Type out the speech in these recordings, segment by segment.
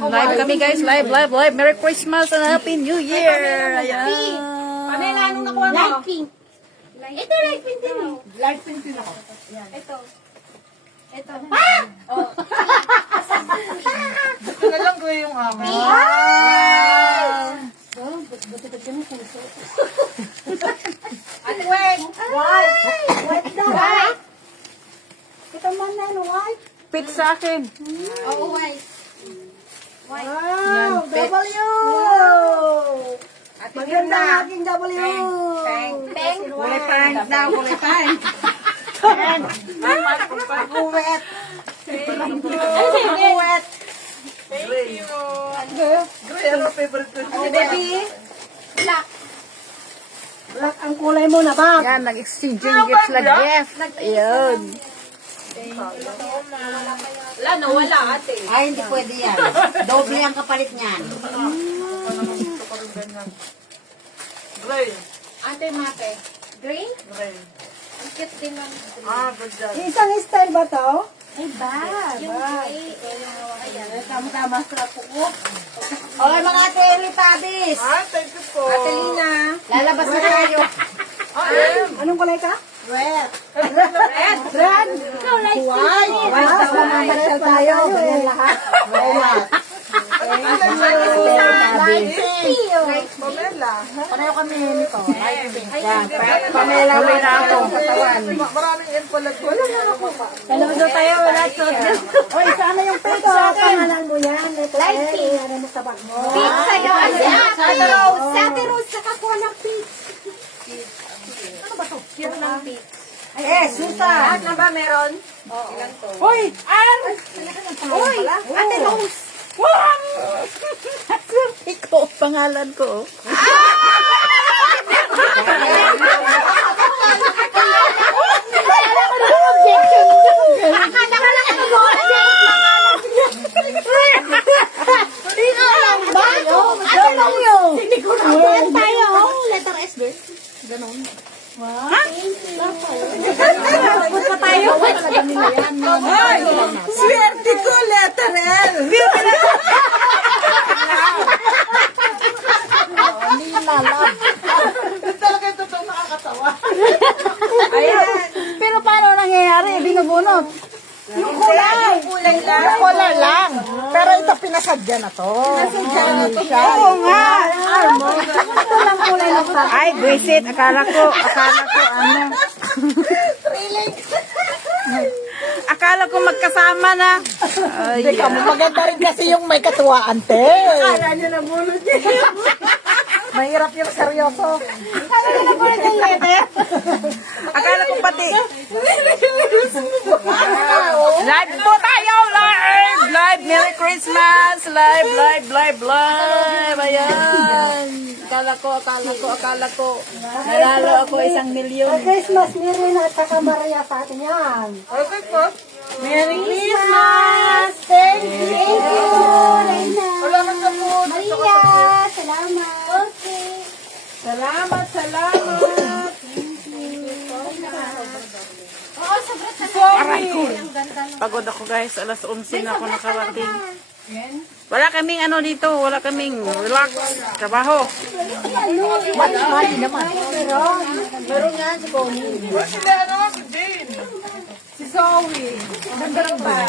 Live kami guys, live. Merry Christmas and Happy New Year. Ayan. Pamela, anong nakuha mo? Light pink. Ito light pink din eh. Light pink din ako. Ito. Ito. Ito na lang ko yung akin. Ate Wen! White daw. White. Ito man na, no, white. Pick sa akin. Oo, white. Wow! W! Ate Maganda Ganda! aking W. Peng! Kulay pink daw, kulay pink. Pag-uwet! Pag-uwet! Thank you! Gray, ano favorite ko? Ate Debbie. Black. Black ang kulay mo na ba? Yan, nag-exchange yung gifts like gift. Ayun. Wala, nawala ate. Ay, hindi pwede yan. Doble ang kapalit niyan. Gray. Ate Mate. Green? Gray. Ang cute din ng green. Good job. Isang style ba to? Ay, ba? Yung gray. Ayan. Tama-tama sa puko. Oy, mga ate Litabis. Thank you po. Ate Lina. Lalabas na tayo. Anong kulay ka? Red. Red. Ikaw, light pink. White. Basta mamasyal tayo. Ganyan lahat. Red. Light pink. Pamela. Pareho kami nito. Yan, Pamela, may na ako. Maraming yan pala ko. Wala na ako. Saludo tayo. Lahat so. Oy, sana yung pink sa akin. Pangalan mo yan. Light pink. Ano mo sa bag mo? Pink sa'yo. Ate Rose. Ate Rose. Saka ko ng pink. Ano ba to? Pure ng pink. Susan. Lahat na ba meron? Ilan to? Uy! Ann! Uy! Ate Rose! Wow! Ikaw, pangalan ko. Akala ka lang ito mo! Sino lang ba? Ano lang yun? Hindi ko na. Yan tayo. Letter S, ba? Ganon. Wow. Punta tayo. Ay! Swerte ko, letter L. Talaga ito itong nakakatawa. Pero paano nangyayari? Binubunot. Yung kulay. Yung kulay lang. Yung color lang. Pero ito, pinasadya na to. Pinasadya na to siya. Oo nga. Ito lang kulay ng sa. Ay, buwisit. Akala ko, ano. Akala ko magkasama na. Ay, Hindi ka mo, maganda rin kasi yung may katuwaan, te. Akala nyo na bunod niya. Mahirap yung seryoso. Akala nyo na bunod yung letter. akala ko pati. Live po tayo. Live. Merry Christmas. Live. Ayan. Akala ko. Nanalo ako 1,000,000. Christmas, Mary at saka Maria sa atin yan. Okay po. Merry Christmas! Thank you! Reina! Salamat sa food. Maria! Salamat! Okay! Salamat. Oo, sobrang talaga. Aray ko. Ang ganda ng... Pagod ako guys. Alas 11 na ako nakarating. Wala kaming ano dito. Wala kaming relax. Trabaho. Mali naman. Meron nga si Connie. Sila ano, si Jane. Si Zoe. Ganda lang ba?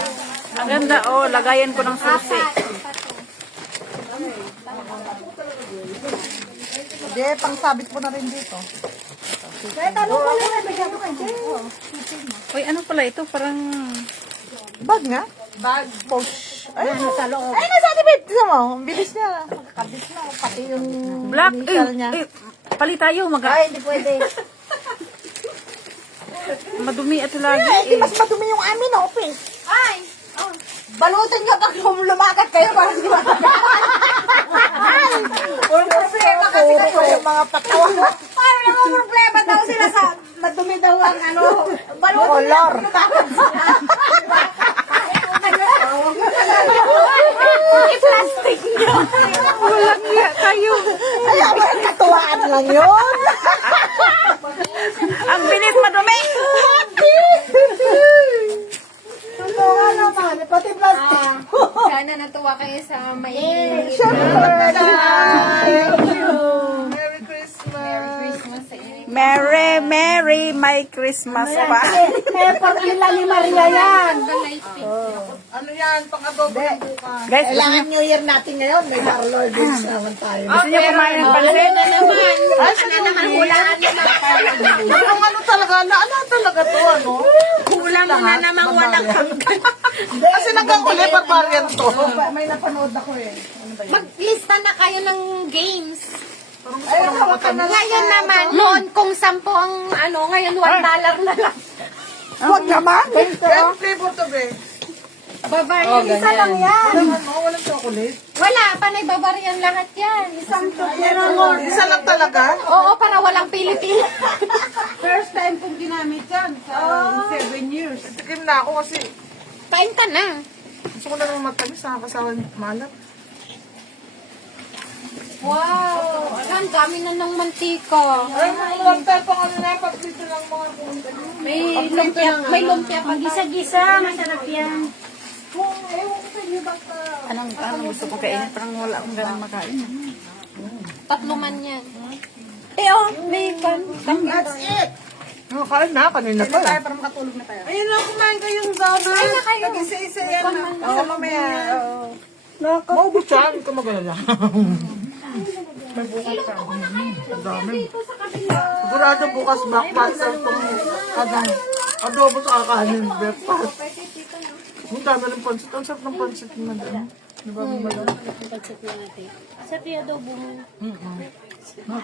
Ang ganda. Oh, lagayan ko ng susi. Hindi, pangsabit mo na rin dito. Kaya tanong ko lang na bigyan mo kay Jay. Uy, ano pala ito? Parang... Bag nga. Bag. Pouch. Ay, Nasa loob. ay nasa tibid. Tignan mo, ang bilis niya. Magkabit na. Pati yung Black. initial niya. Pali tayo. Ay, hindi pwede. Madumi at lagi. Hindi mas madumi yung amin, oh, pink. Ay! Balutin ka pag lumakad kayo para di ba? Puro problema kasi yung mga patawa. Paano naman problema daw sila sa madumi daw ang ano. Balutin Color. I-plastic niyo. Walang iya kayo. Ay, may katuwaan lang yun. Ang bilis madumi. Totoo nga naman, pati plastic. Sana natuwa Dalawa kayo sa may... Merry Christmas. Merry may Christmas pa. Effort nila ni Maria yan. Ano yan? Pang-adobo ng bukas. Guys, Kailangan New Year natin ngayon. May Lord Days naman tayo. gusto niyo kumain ng pansit? Ang ano talaga? Ano talaga to? Ano? Kulang mo na naman walang hanggan. Kasi hanggang uli, barbarian to. May napanood ako eh. Maglista na kayo ng games. Ay, hawakan na lang. Ngayon naman, noon kung 10 ang ano, ngayon $1 na lang. Huwag naman. Kaya flavor to, be? Bavarian, isa lang yan. Walang chocolate. Wala, panay Bavarian lahat yan. Isang Isa lang talaga? Oo, para walang pili-pili. First time kong ginamit yan sa 7 years. Tikim na ako kasi Kain ka na. gusto ko na naman matamis. Nakakasawa ng malat. Wow, ang dami na ng mantika. Ay, long time pa kami na pag-dito ng mga punta. May lumpia pa. Gisa-gisa, masarap yan. Anong gusto ko kainin? Parang wala akong ganang makain. Tatlo man yan. Eh, oh, may pan. Kain na, kanina pa. Ayun na, kumain kayong zona. Kain na kayo. Isa-isa yan. Isa mamaya. Maubos siya, hindi ka mag-alala. May bukas ka. Ang dami. Sigurado bukas backpacker itong adobo sa kakanin. Breakfast. Ang dami ng pansit. Ang sarap ng pansit naman din. Di ba madam? Sa adobo mo.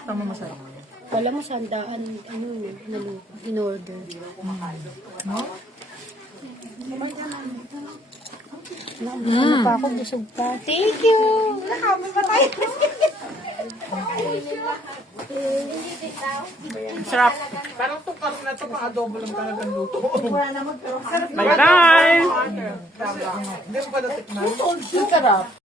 Tama masarap. Wala mo sandaan, in order. Ano pa ako, busog pa. Thank you! Sarap. Parang itong karoon na ito, pang adobo lang talagang luto. Bye-bye! Hindi mo pa natikman?